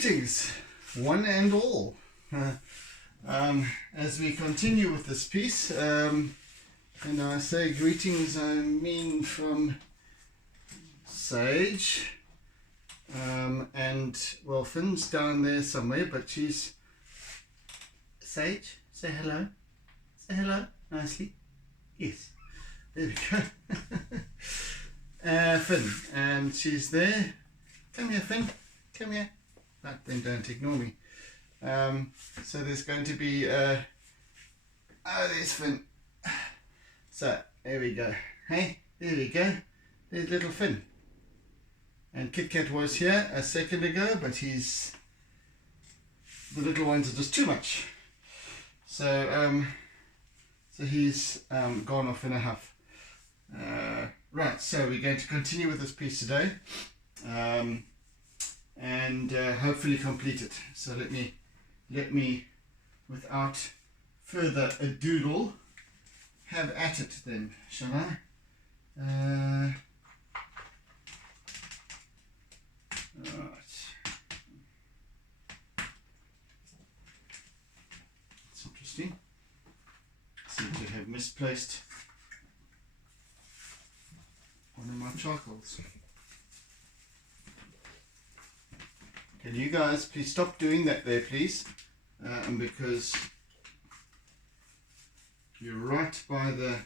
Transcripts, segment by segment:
Greetings, one and all. As we continue with this piece, and I say greetings, I mean from Sage, and well, Finn's down there somewhere, but she's... Sage, say hello. Say hello, nicely. Yes, there we go. Finn, and she's there. Come here, Finn, come here. Right, then don't ignore me. So there's going to be, oh, there's Finn. So, there we go. Hey, there we go. There's little Finn. And Kit Kat was here a second ago, but the little ones are just too much. So, so he's gone off in a huff. Right, so we're going to continue with this piece today. And hopefully complete it. So let me, without further ado, have at it then, shall I? Right. That's interesting. Seem to have misplaced one of my charcoals. Can you guys please stop doing that there, please? Because you're right by the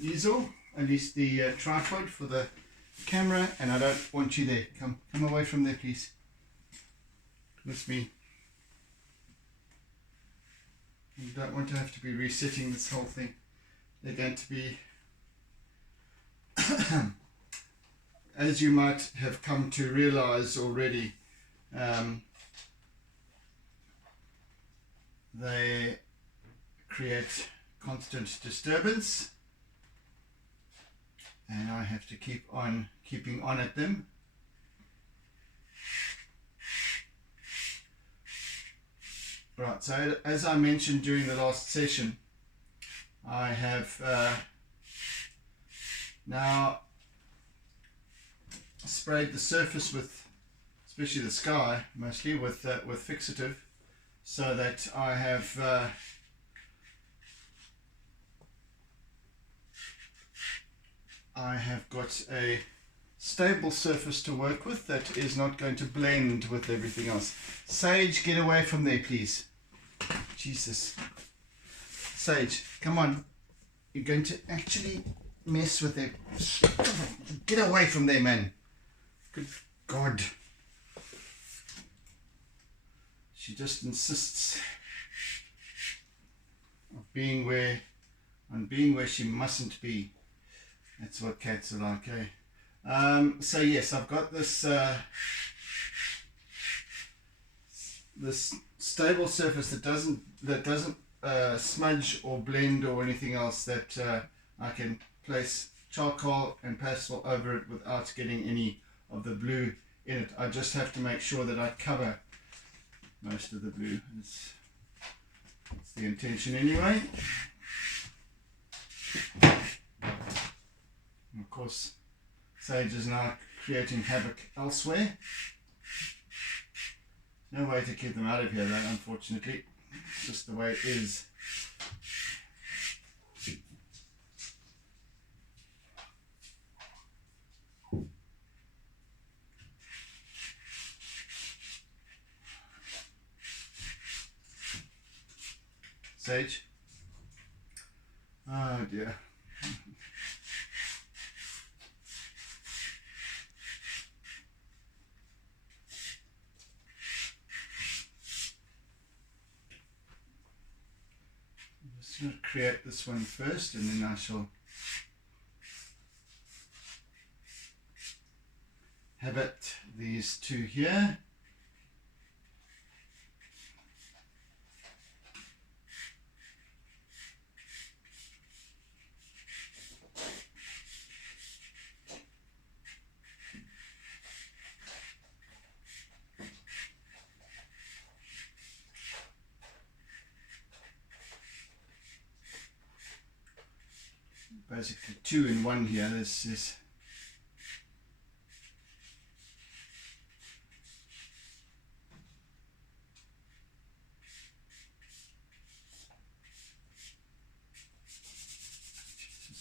easel, at least the tripod for the camera, and I don't want you there. Come away from there, please. With me. You don't want to have to be resetting this whole thing. They're going to be, as you might have come to realize already, they create constant disturbance, and I have to keep on keeping on at them. Right, so as I mentioned during the last session, I have now sprayed the surface with, especially the sky, mostly with fixative, so that I have got a stable surface to work with that is not going to blend with everything else. Sage, get away from there, please. Jesus. Sage, come on. You're going to actually mess with it. Get away from there, man. Good God. She just insists on being where she mustn't be. That's what cats are like, eh? So yes, I've got this this stable surface that doesn't smudge or blend or anything else, that I can place charcoal and pastel over it without getting any of the blue in it. I just have to make sure that I cover most of the blue. That's the intention anyway. And of course, Sage is now creating havoc elsewhere. No way to keep them out of here though, unfortunately. It's just the way it is. Sage. Oh dear. I'm just going to create this one first, and then I shall have it, these two here. Basically 2 in 1 here. This is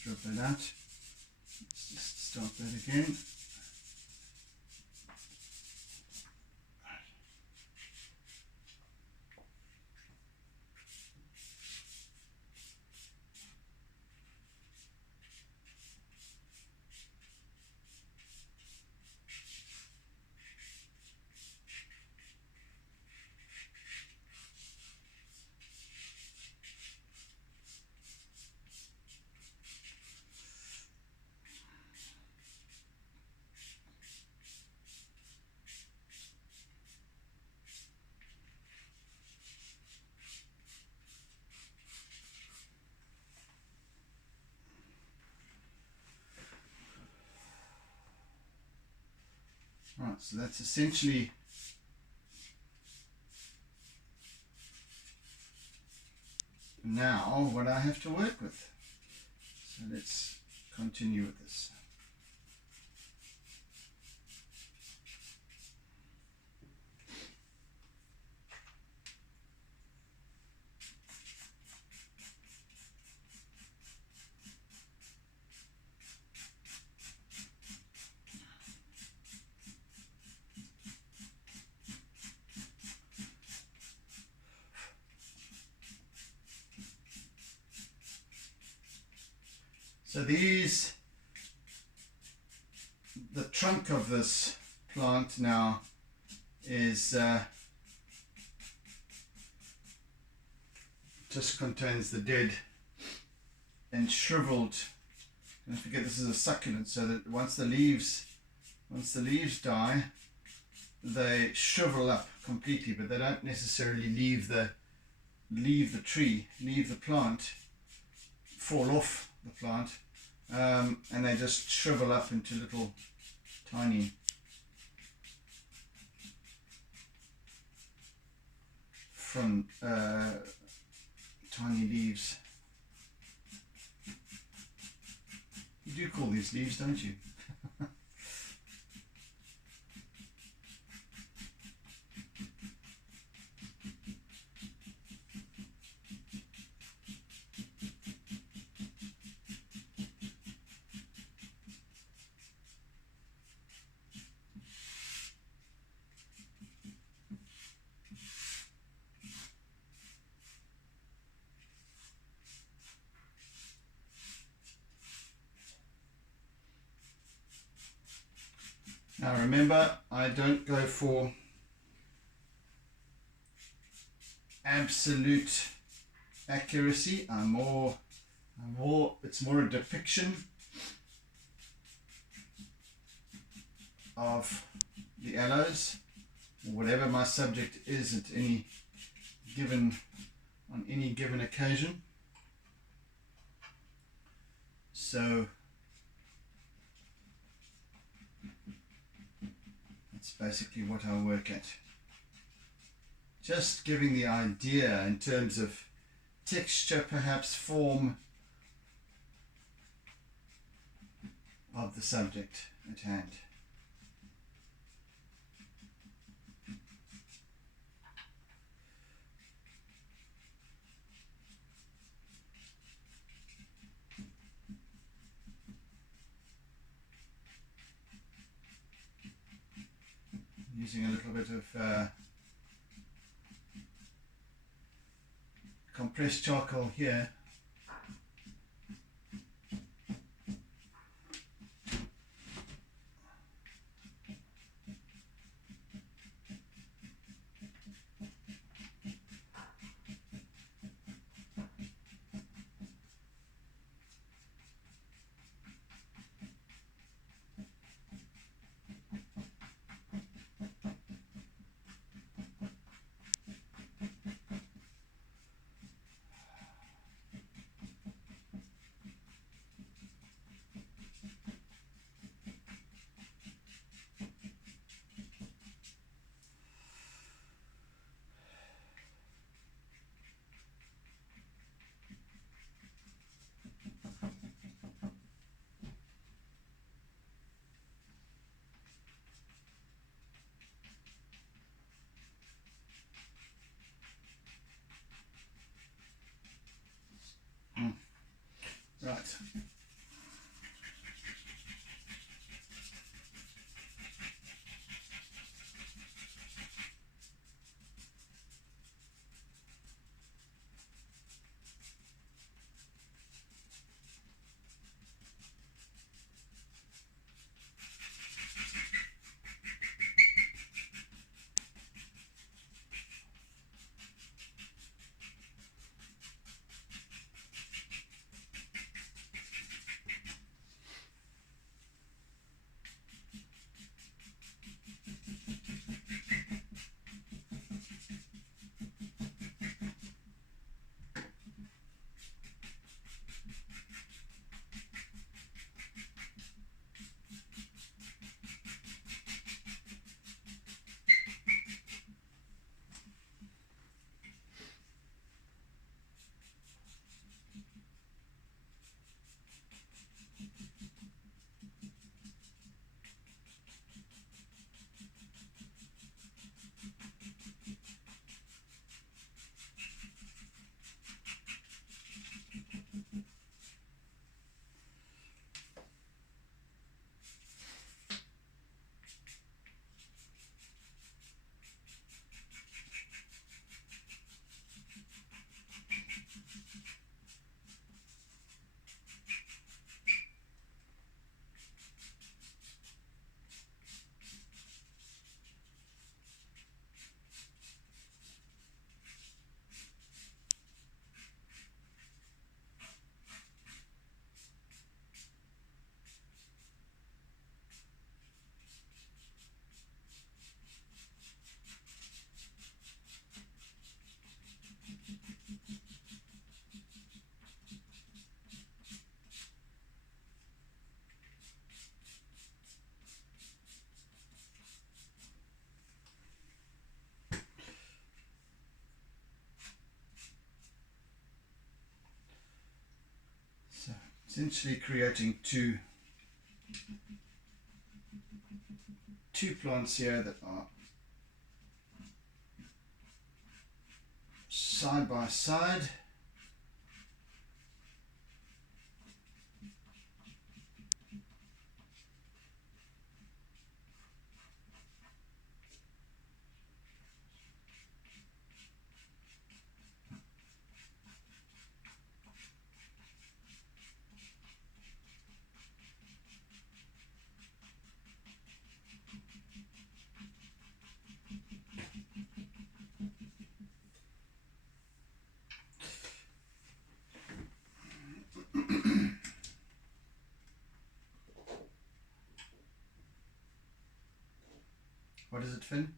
drop that out. Let's just start that again. Right, so that's essentially now what I have to work with. So let's continue with this. So the trunk of this plant now is just contains the dead and shriveled. Don't forget this is a succulent, so that once the leaves die, they shrivel up completely, but they don't necessarily leave the plant, fall off the plant, and they just shrivel up into little tiny tiny leaves. You do call these leaves, don't you? Now remember, I don't go for absolute accuracy. It's more a depiction of the aloes, or whatever my subject is on any given occasion. So that's basically what I work at. Just giving the idea in terms of texture, perhaps form of the subject at hand. Using a little bit of compressed charcoal here. Right, essentially creating two plants here that are side by side. What is it, Finn?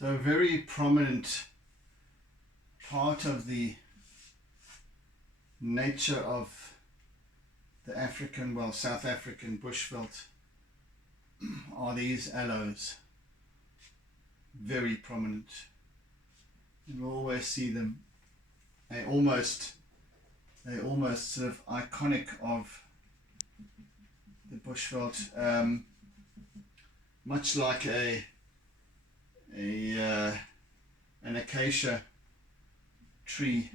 So a very prominent part of the nature of the African, well, South African bushveld are these aloes. Very prominent. You will always see them. They almost sort of iconic of the bushveld, much like an acacia tree.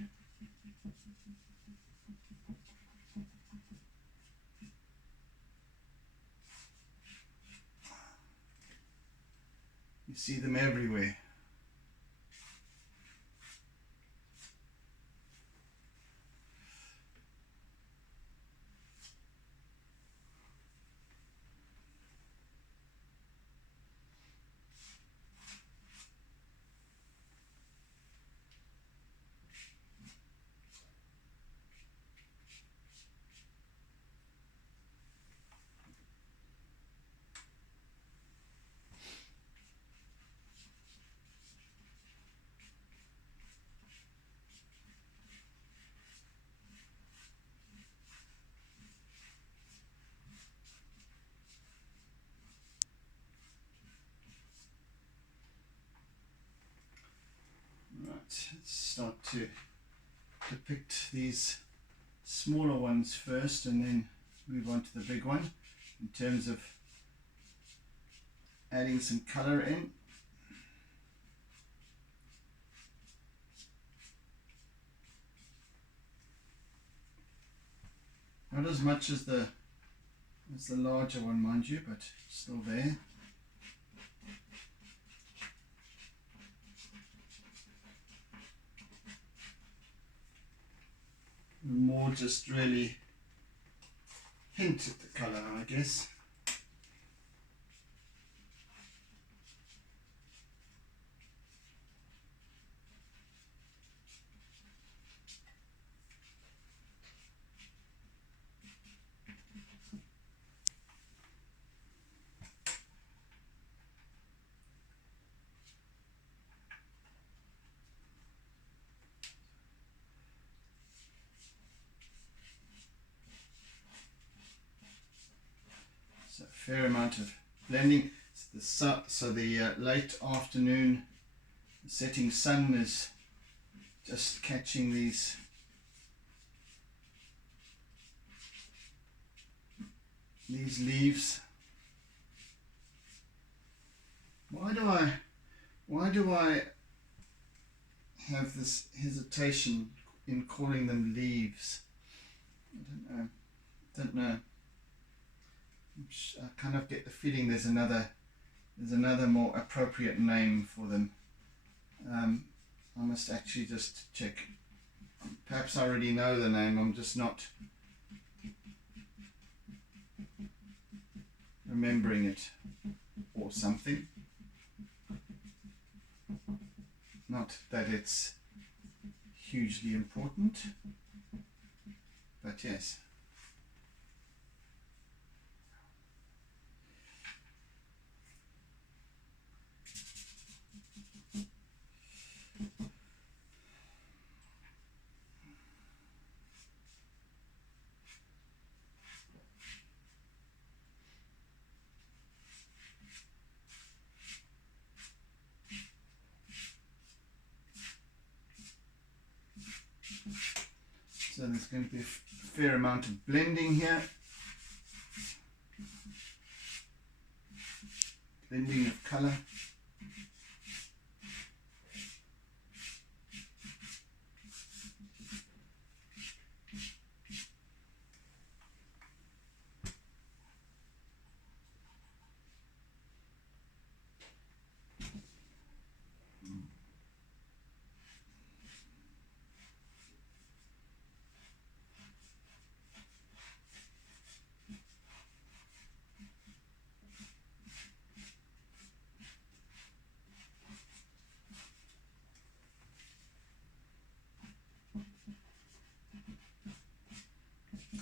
You see them everywhere. Let's start to depict these smaller ones first and then move on to the big one in terms of adding some color in. Not as much as the larger one, mind you, but still there. More just really hint at the colour, I guess. So a fair amount of blending. So the late afternoon setting sun is just catching these leaves. Why do I have this hesitation in calling them leaves? I don't know. I kind of get the feeling there's another more appropriate name for them. I must actually just check. Perhaps I already know the name, I'm just not remembering it or something. Not that it's hugely important, but yes. So there's going to be a fair amount of blending here. Blending of colour.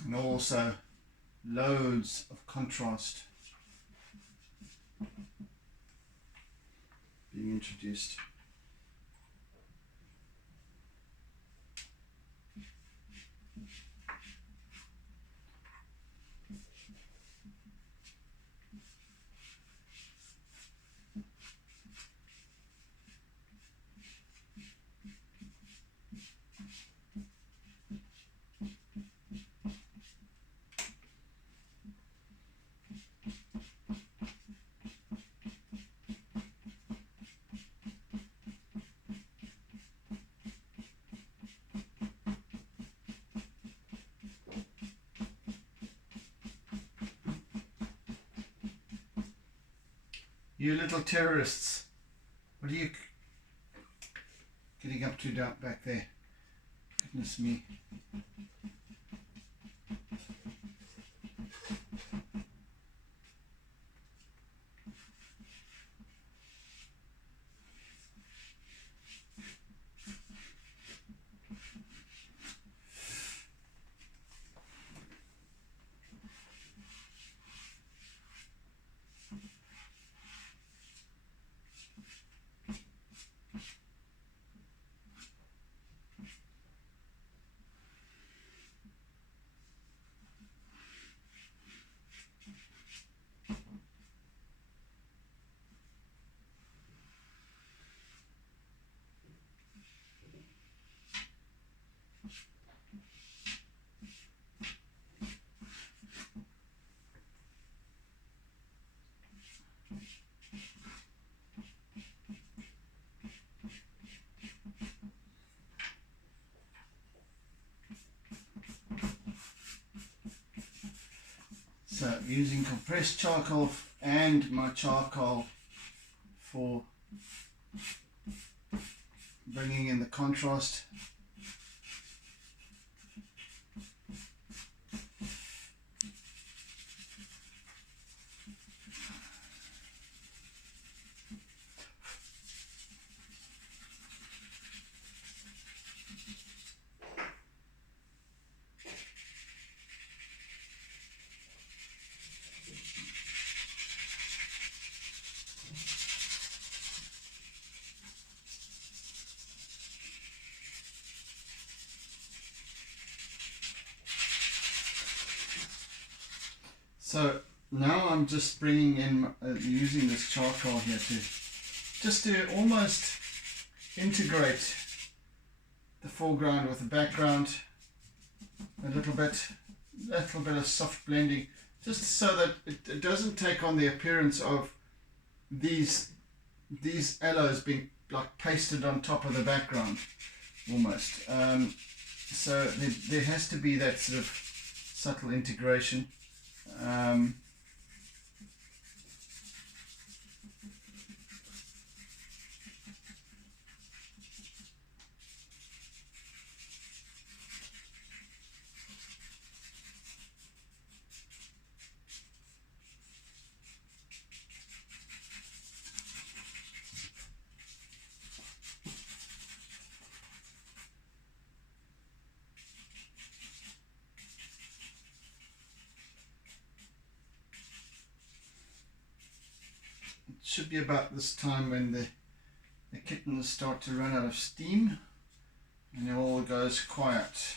And also loads of contrast being introduced. You little terrorists, what are you getting up to down back there? Goodness me. So using compressed charcoal and my charcoal for bringing in the contrast. So now I'm just bringing in, using this charcoal here to almost integrate the foreground with the background a little bit of soft blending, just so that it doesn't take on the appearance of these aloes being like pasted on top of the background almost. So there has to be that sort of subtle integration. Should be about this time when the kittens start to run out of steam and it all goes quiet.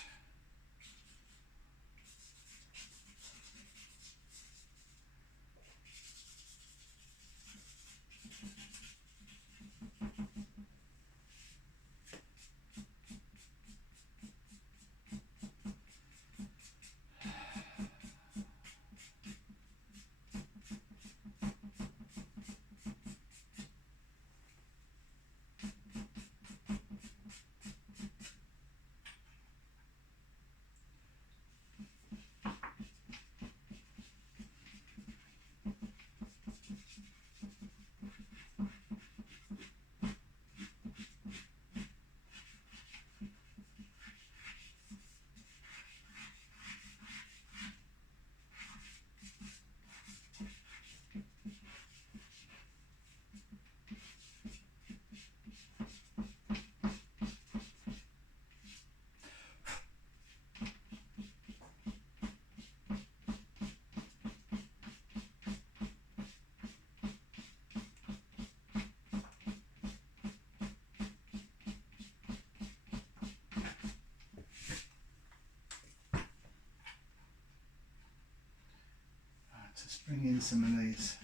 Just bring in some of these.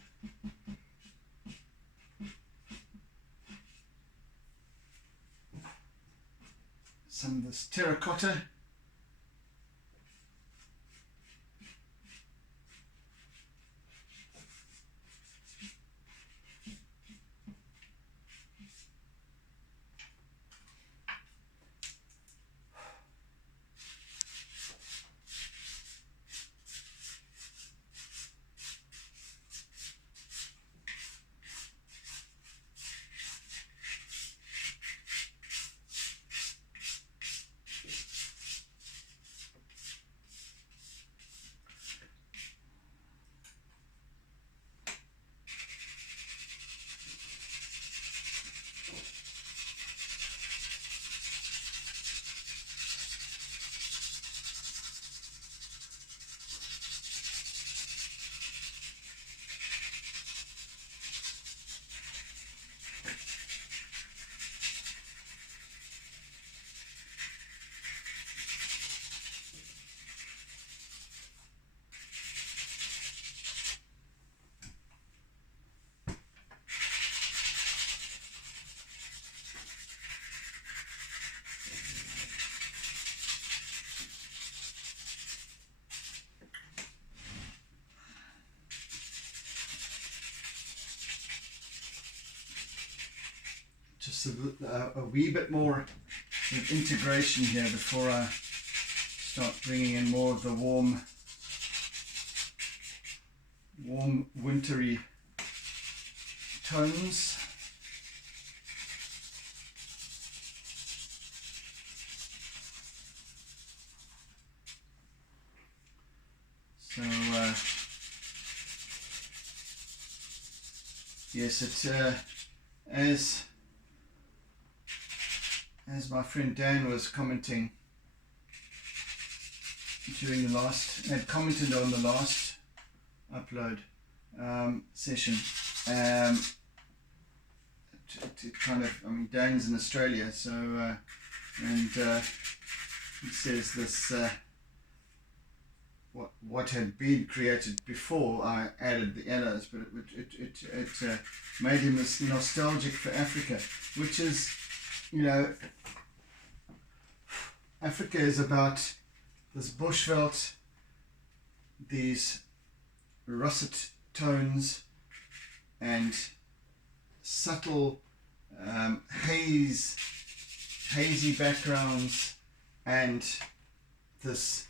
Some of this terracotta. Just a wee bit more integration here before I start bringing in more of the warm warm wintry tones. So yes, it as my friend Dan was commenting during the last, had commented on the last upload session. It kind of, I mean, Dan's in Australia, so and he says this what had been created before I added the Aloes, but it made him nostalgic for Africa, which is, you know, Africa is about this bushveld, these russet tones and subtle hazy backgrounds, and this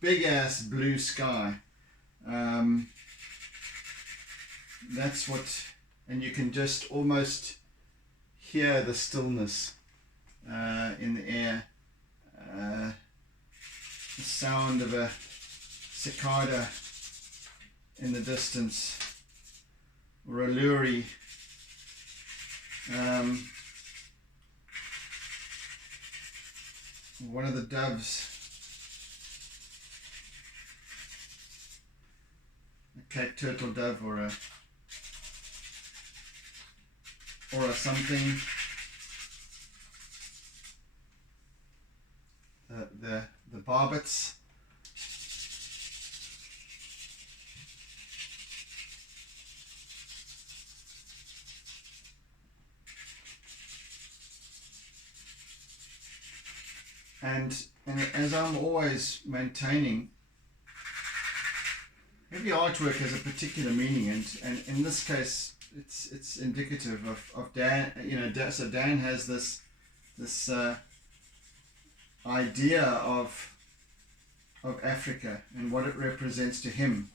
big ass blue sky. That's what, and you can just almost hear the stillness in the air, the sound of a cicada in the distance, or a lory. One of the doves, a Cape turtle dove, or a something. The barbets. And as I'm always maintaining, every artwork has a particular meaning, and in this case, it's indicative of Dan. You know, so Dan has this idea of Africa and what it represents to him.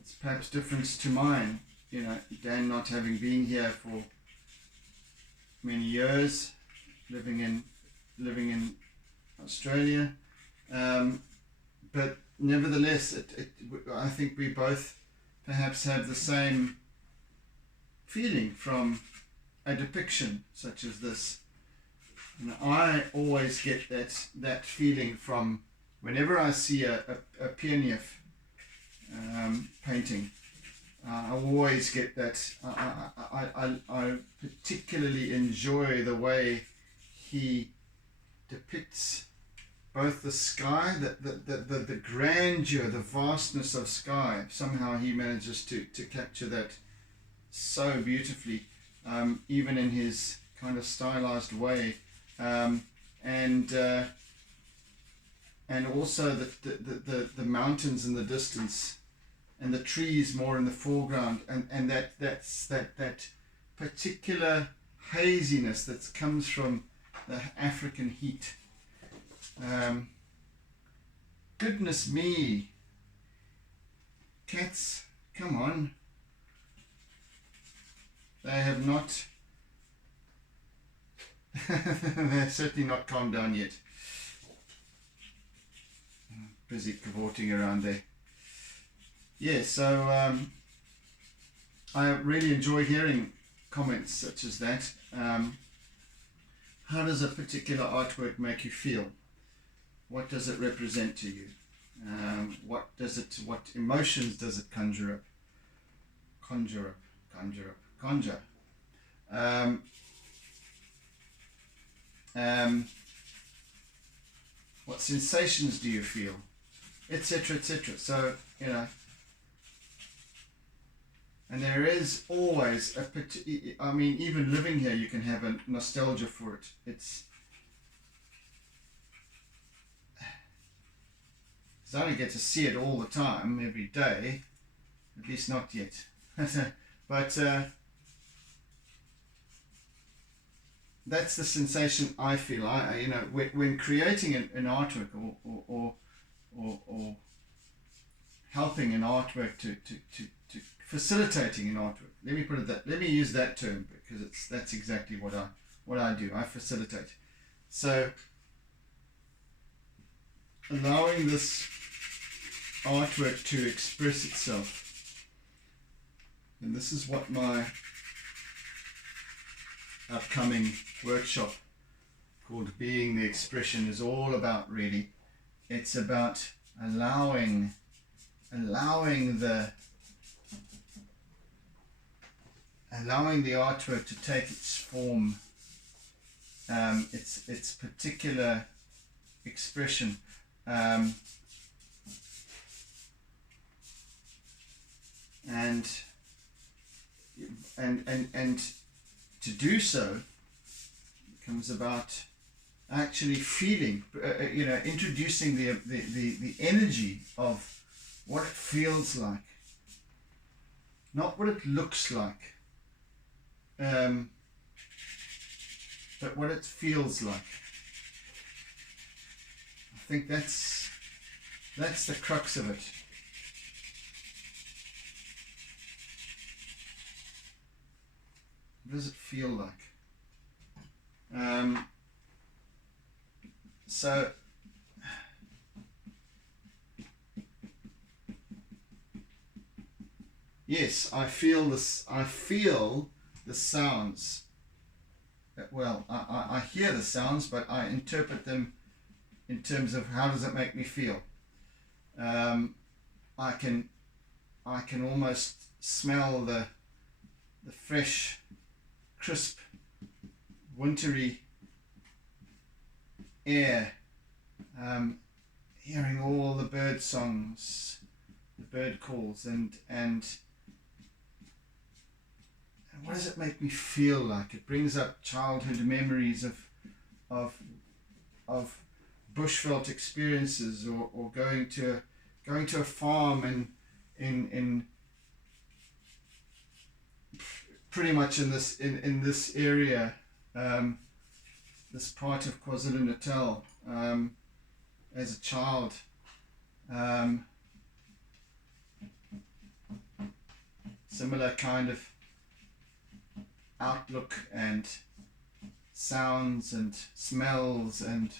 It's perhaps different to mine. You know, Dan not having been here for many years, living in Australia, but nevertheless, I think we both perhaps have the same feeling from a depiction such as this. And I always get that feeling from whenever I see a Pierneef painting. I always get that. I particularly enjoy the way he depicts both the sky, the grandeur, the vastness of sky. Somehow he manages to capture that so beautifully, even in his kind of stylized way, and also the mountains in the distance, and the trees more in the foreground, and that particular haziness that comes from the African heat. Goodness me, cats, come on. They have not, they're certainly not calmed down yet. Busy cavorting around there. Yeah, so I really enjoy hearing comments such as that. How does a particular artwork make you feel? What does it represent to you? What emotions does it conjure? What sensations do you feel? Etc. etc. So, you know, and there is always I mean, even living here, you can have a nostalgia for it. Because I don't get to see it all the time, every day, at least not yet. But that's the sensation I feel. You know, when creating an artwork or helping in artwork to facilitating in artwork. Let me put it that. Let me use that term because that's exactly what I do. I facilitate. So allowing this artwork to express itself, and this is what my upcoming workshop called Being the Expression is all about, really. It's about allowing the artwork to take its form, its particular expression, and to do so comes about actually feeling, introducing the energy of what it feels like, not what it looks like, but what it feels like. I think that's the crux of it. What does it feel like? So yes, I feel this. I feel the sounds. Well, I hear the sounds, but I interpret them in terms of how does it make me feel. I can almost smell the fresh, crisp, wintry air. Hearing all the bird songs, the bird calls, and what does it make me feel like? It brings up childhood memories of bushveld experiences, or going to a farm in pretty much in this area, this part of KwaZulu-Natal, as a child. Similar kind of outlook and sounds and smells and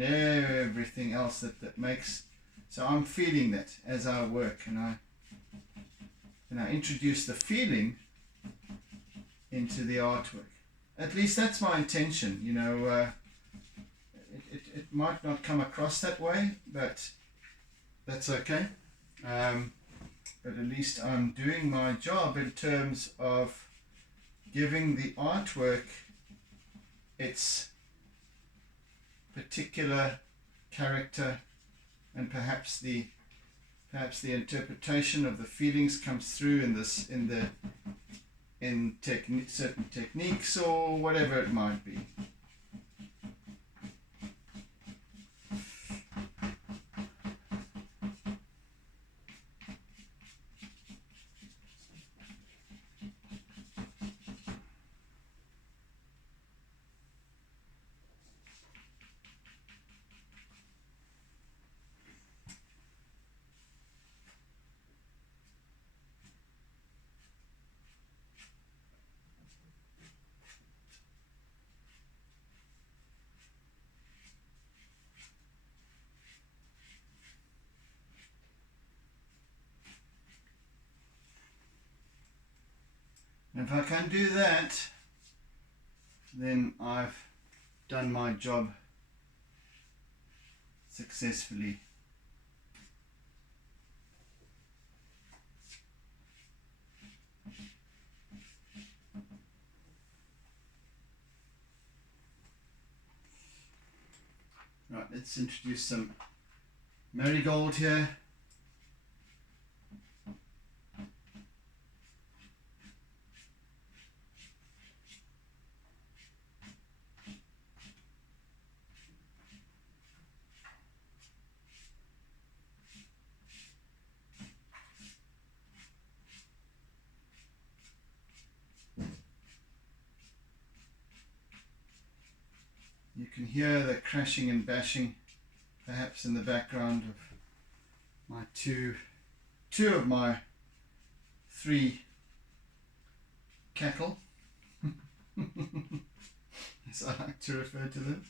everything else that makes. So I'm feeling that as I work, and I introduce the feeling into the artwork. At least that's my intention. It might not come across that way, but that's okay. But at least I'm doing my job in terms of giving the artwork its particular character, and perhaps the interpretation of the feelings comes through in certain techniques or whatever it might be. And if I can do that, then I've done my job successfully. Right, let's introduce some marigold here. You can hear the crashing and bashing perhaps in the background of my two two of my 3 cattle, as I like to refer to them.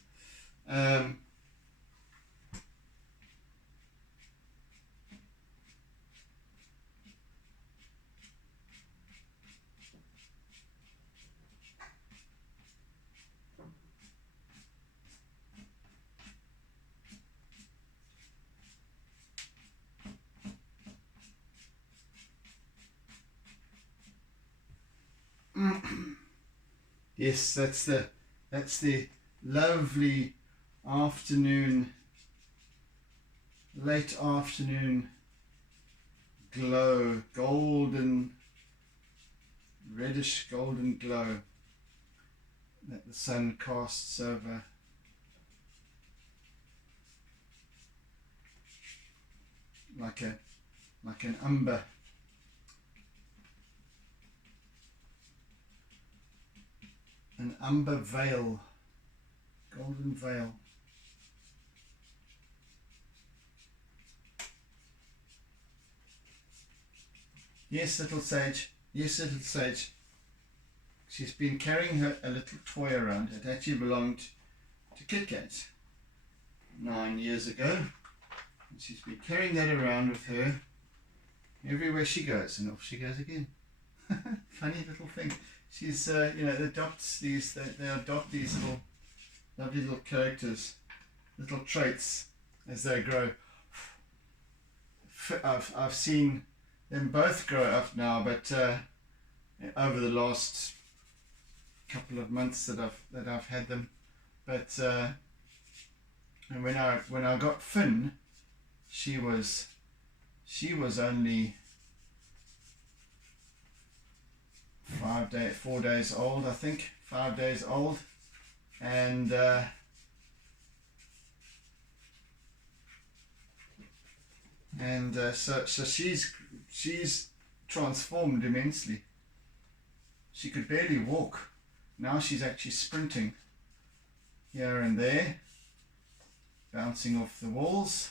Yes, that's the lovely afternoon, late afternoon glow, golden, reddish golden glow that the sun casts over like an umber. An umber veil, golden veil. Yes, little Sage. Yes, little Sage. She's been carrying a little toy around. It actually belonged to Kit Kat 9 years ago. And she's been carrying that around with her everywhere she goes, and off she goes again. Funny little thing. She's, they adopt these little, lovely little characters, little traits as they grow. I've seen them both grow up now, but over the last couple of months that I've had them. But and when I got Finn, she was only 4 days old, I think, 5 days old, and so she's transformed immensely. She could barely walk. Now she's actually sprinting here and there, bouncing off the walls.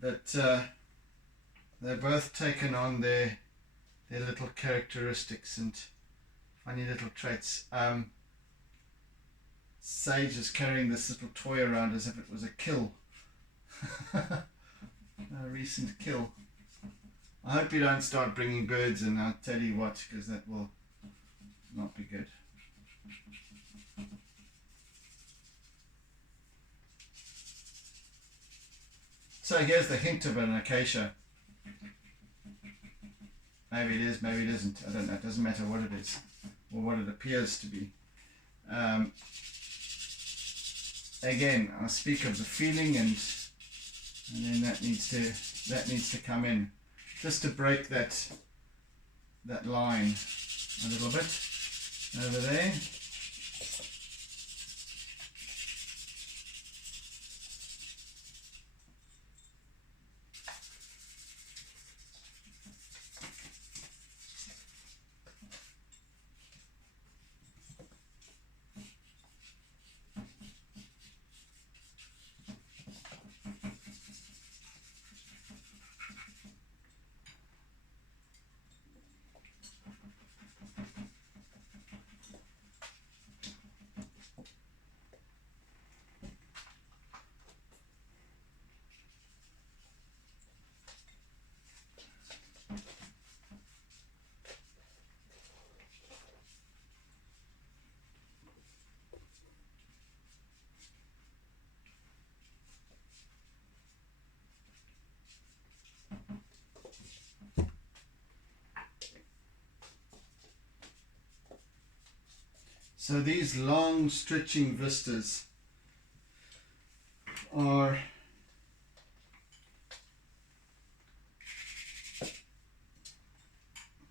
But they've both taken on their little characteristics and funny little traits. Sage is carrying this little toy around as if it was a kill. A recent kill. I hope you don't start bringing birds in, I'll tell you what, because that will not be good. So here's the hint of an acacia. Maybe it is, maybe it isn't. I don't know. It doesn't matter what it is or what it appears to be. Again, I speak of the feeling, and then that needs to come in, just to break that line a little bit over there. So these long stretching vistas are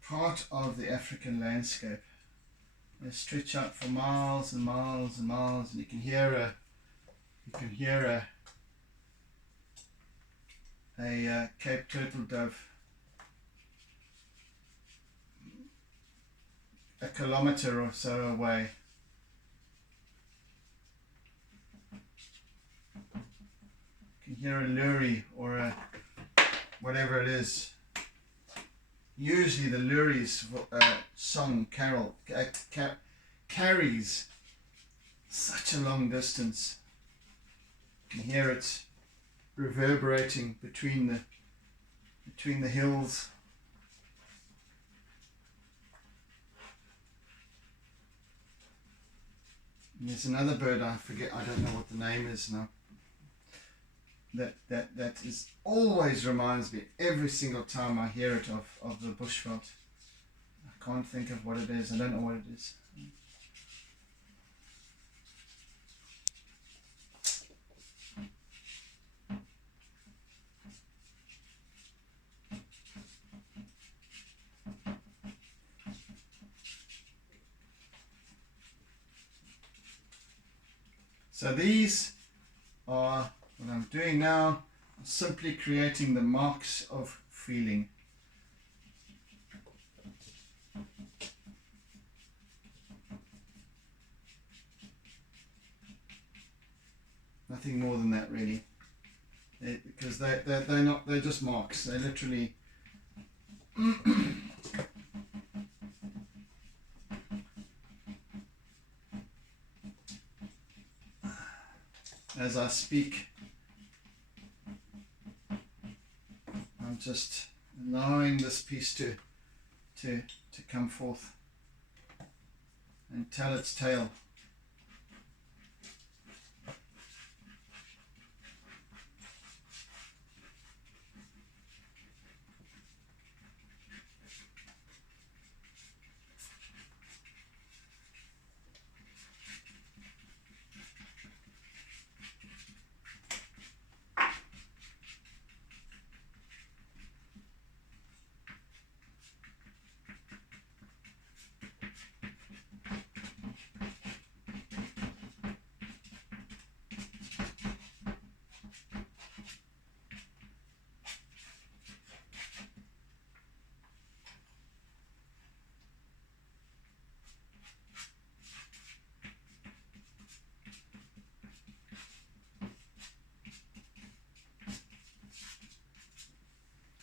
part of the African landscape. They stretch out for miles and miles and miles, and you can hear a Cape turtle dove kilometre or so away. You can hear a lory or a whatever it is. Usually the lory's song carries such a long distance. You can hear it reverberating between the hills. And there's another bird, I forget, I don't know what the name is now. That is always reminds me every single time I hear it of the bushveld. I can't think of what it is. I don't know what it is. So these are what I'm doing now. I'm simply creating the marks of feeling. Nothing more than that, really. Because they're just marks. They're literally as I speak, I'm just allowing this piece to come forth and tell its tale.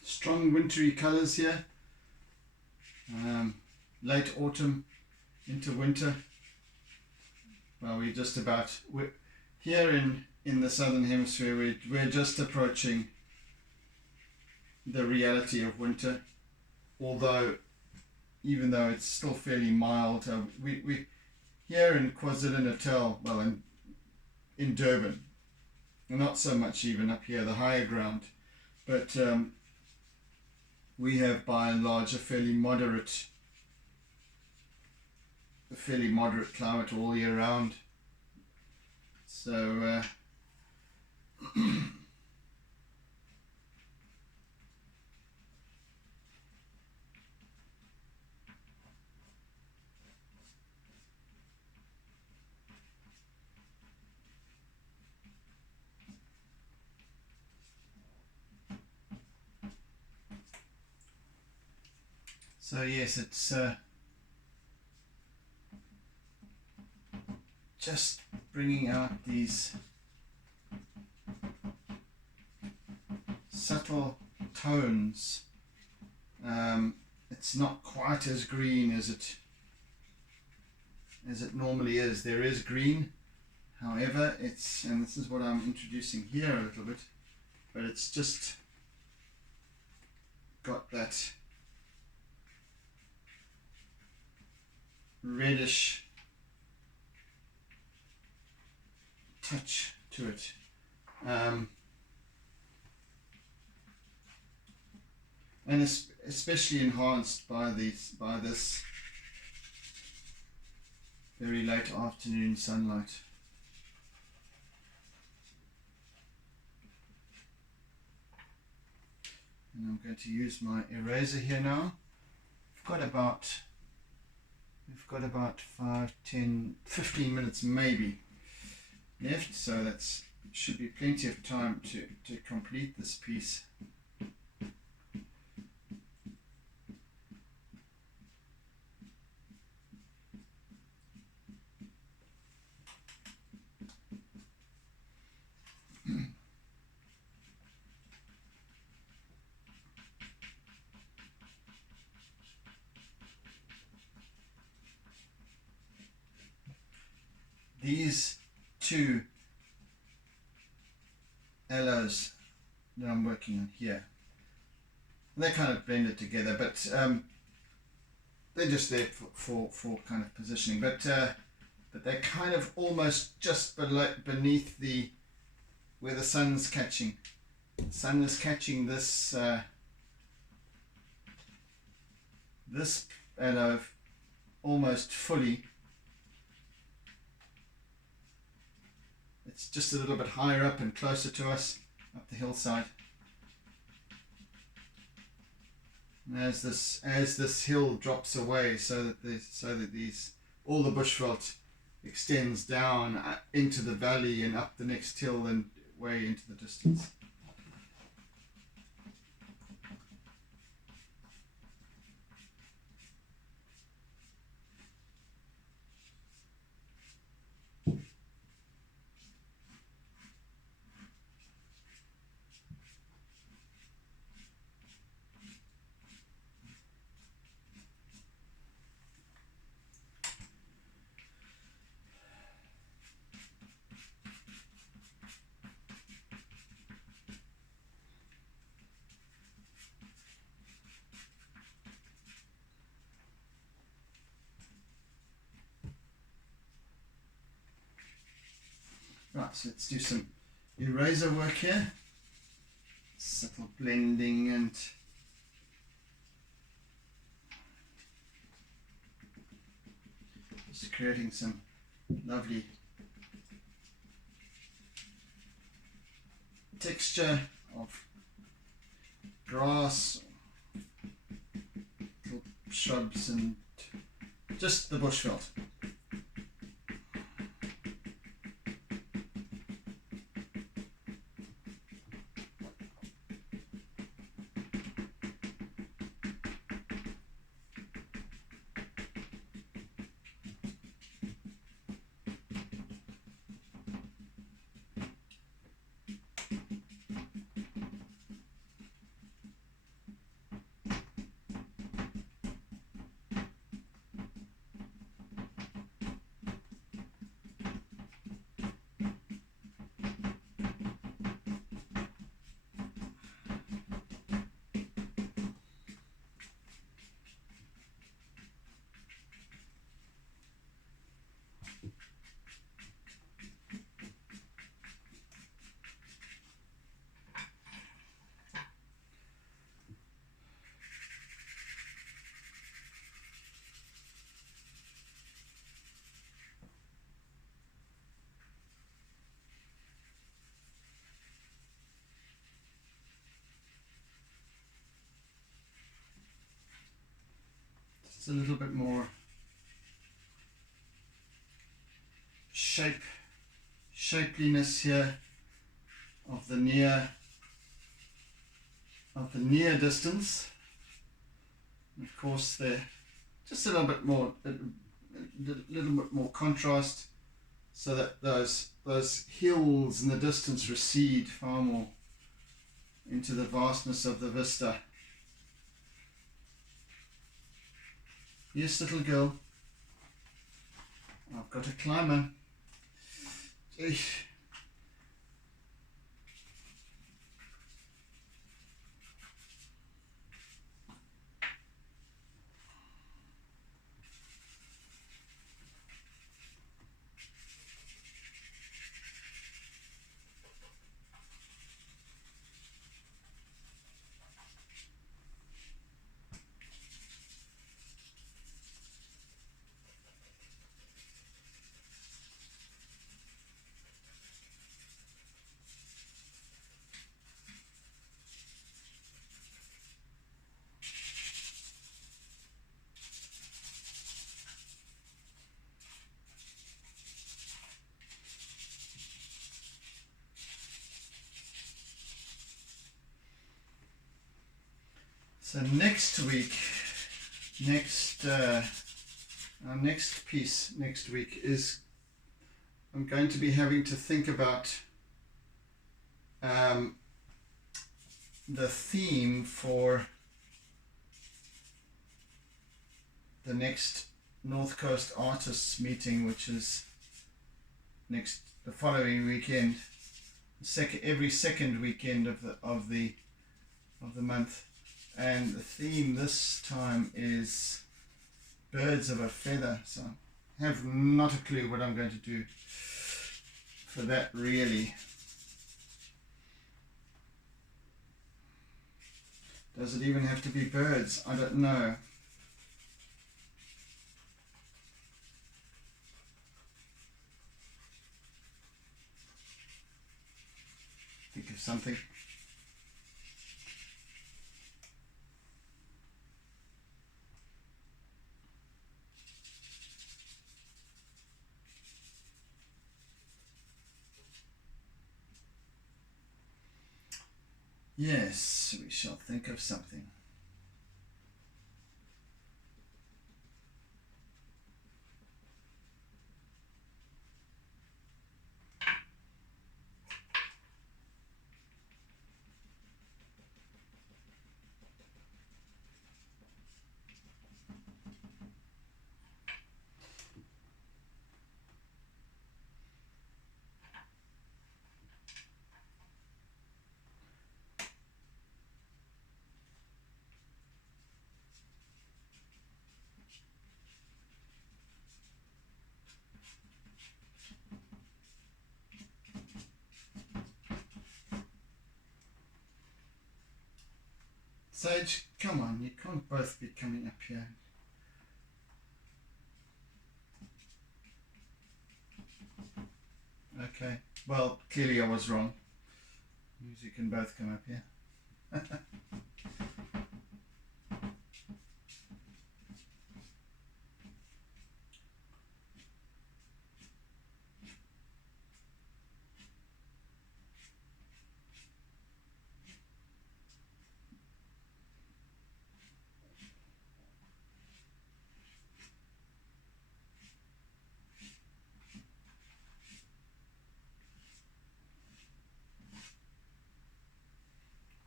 Strong wintry colours here, late autumn into winter. Well, we're here in the southern hemisphere, we're just approaching the reality of winter, even though it's still fairly mild. We here in KwaZulu-Natal, well, in Durban, not so much even up here, the higher ground, but we have by and large a fairly moderate climate all year round. So yes, it's just bringing out these subtle tones. It's not quite as green as it normally is. There is green, however, and this is what I'm introducing here a little bit, but it's just got that reddish touch to it. And especially enhanced by this very late afternoon sunlight. And I'm going to use my eraser here now. We've got about 5, 10, 15 minutes maybe left, so that should be plenty of time to complete this piece. these two aloes that I'm working on here, they're kind of blended together, but they're just there for kind of positioning, but they're kind of almost just beneath the where the sun's catching. The sun is catching this this aloe almost fully. It's just a little bit higher up and closer to us up the hillside. And as this hill drops away, so that these all the bushveld extends down into the valley and up the next hill and way into the distance. Right, so let's do some eraser work here. Subtle blending and just creating some lovely texture of grass, little shrubs, and just the bushveld. Just a little bit more shapeliness here of the near distance. And of course, there just a little bit more contrast, so that those hills in the distance recede far more into the vastness of the vista. Yes, little girl, I've got a climber. Eesh. So next week, our next piece next week is, I'm going to be having to think about the theme for the next North Coast Artists meeting, which is the following weekend, every second weekend of the month, and the theme this time is birds of a feather. So I have not a clue what I'm going to do for that really. Does it even have to be birds? I don't know. Think of something. Yes, we shall think of something. Sage, come on, you can't both be coming up here. Okay, well, clearly I was wrong. You can both come up here.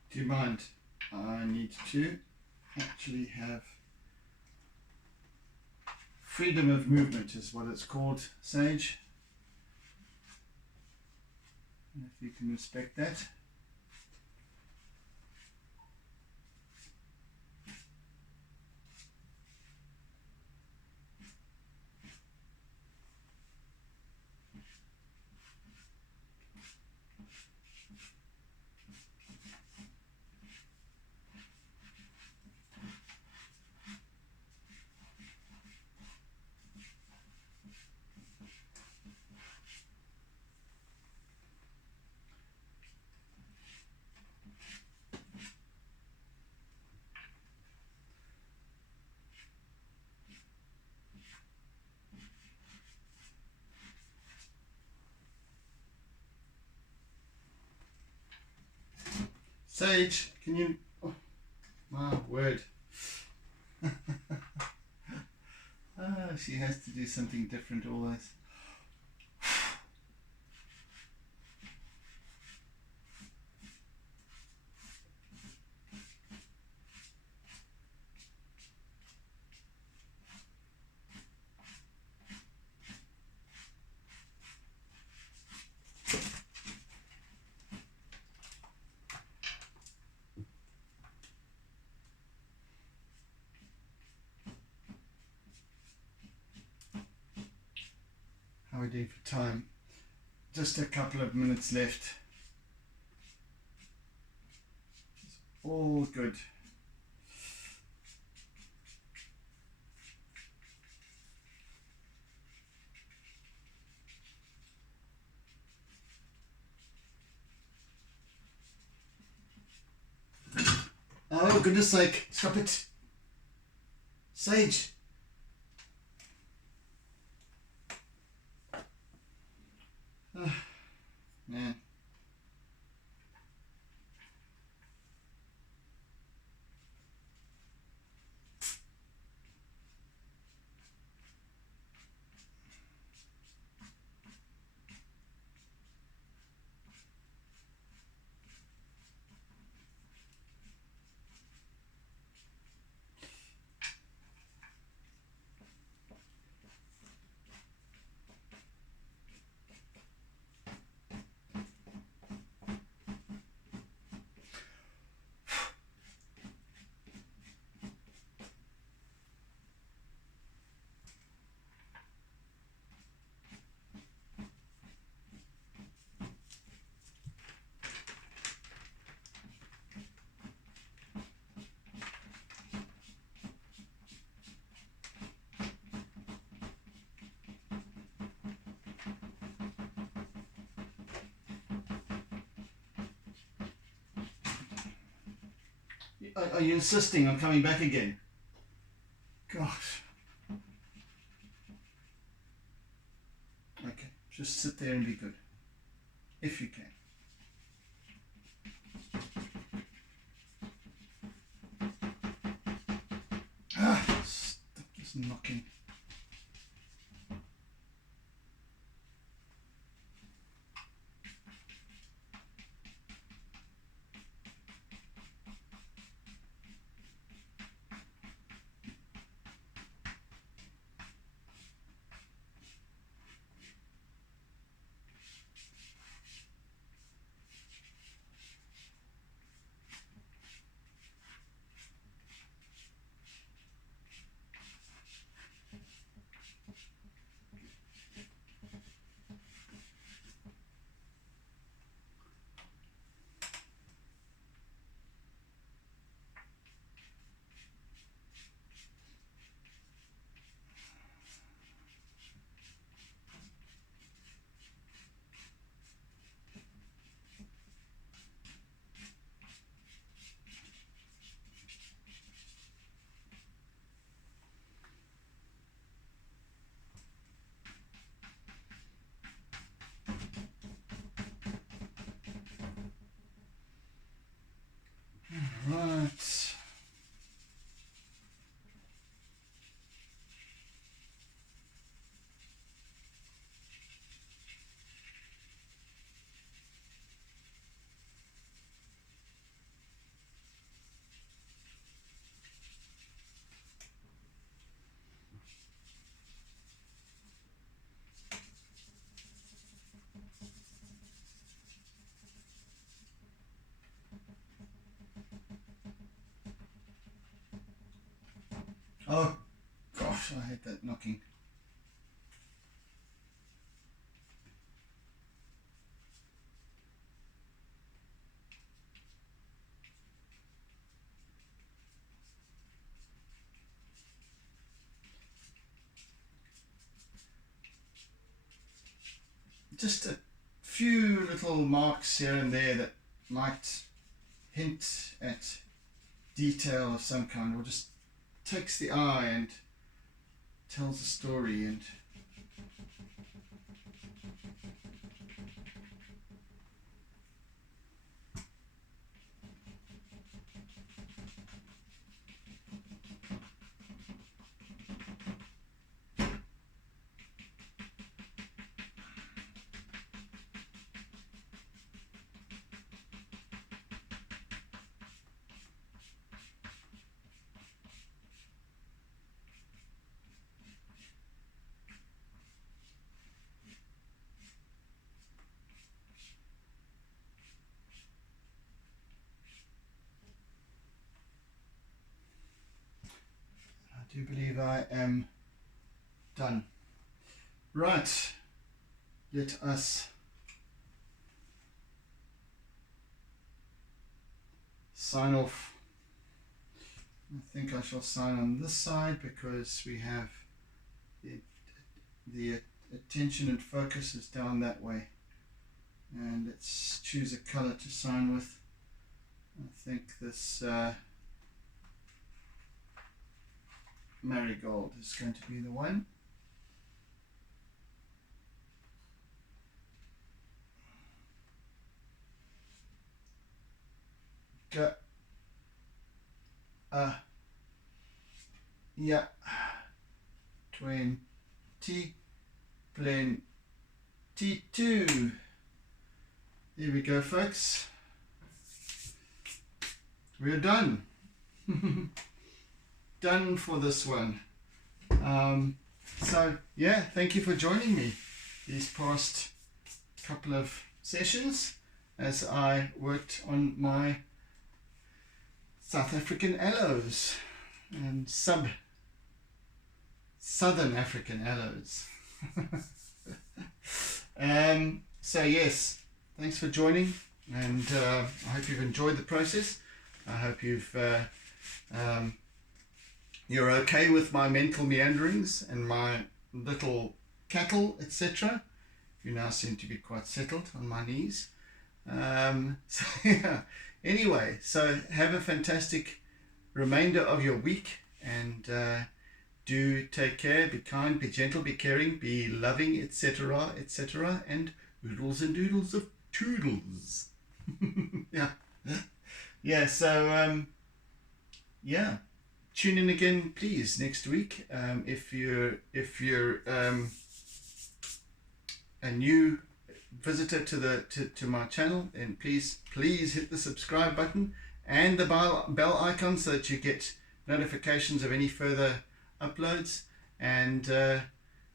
Do you mind? I need to actually have freedom of movement is what it's called, Sage. If you can respect that. Sage, can you... Oh, my word. She has to do something different always. How are we doing for time? Just a couple of minutes left. It's all good. Oh, goodness sake, stop it. Sage. Oh, man. are you insisting on coming back again? Gosh. Okay, just sit there and be good, if you can. Stop this knocking. Right. Oh gosh, I hate that knocking. Just a few little marks here and there that might hint at detail of some kind, or just takes the eye and tells a story. And I do believe I am done. Right, let us sign off. I think I shall sign on this side because we have the attention and focus is down that way. And let's choose a color to sign with. I think this marigold is going to be the one. Go. Yeah. 2022. There we go, folks. We're done. Done for this one. So yeah, thank you for joining me these past couple of sessions as I worked on my South African aloes and Southern African aloes. So yes, thanks for joining, and I hope you've enjoyed the process. I hope you're okay with my mental meanderings and my little cattle, etc. You now seem to be quite settled on my knees. So yeah. Anyway, so have a fantastic remainder of your week, and do take care, be kind, be gentle, be caring, be loving, etc., etc., and oodles and doodles of toodles. Yeah. Yeah, so yeah, tune in again please next week. If you're a new visitor to my channel, then please hit the subscribe button and the bell icon so that you get notifications of any further uploads. And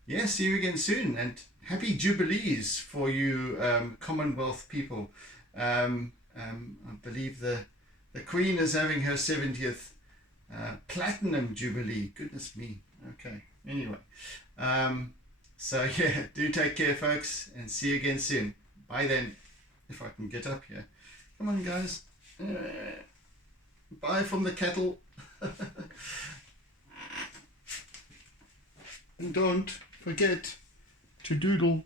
yeah, see you again soon, and happy Jubilees for you Commonwealth people. I believe the Queen is having her 70th Platinum Jubilee. Goodness me. Okay, anyway, so yeah, do take care folks, and see you again soon. Bye then, if I can get up here. Come on guys. Bye from the cattle. And don't forget to doodle.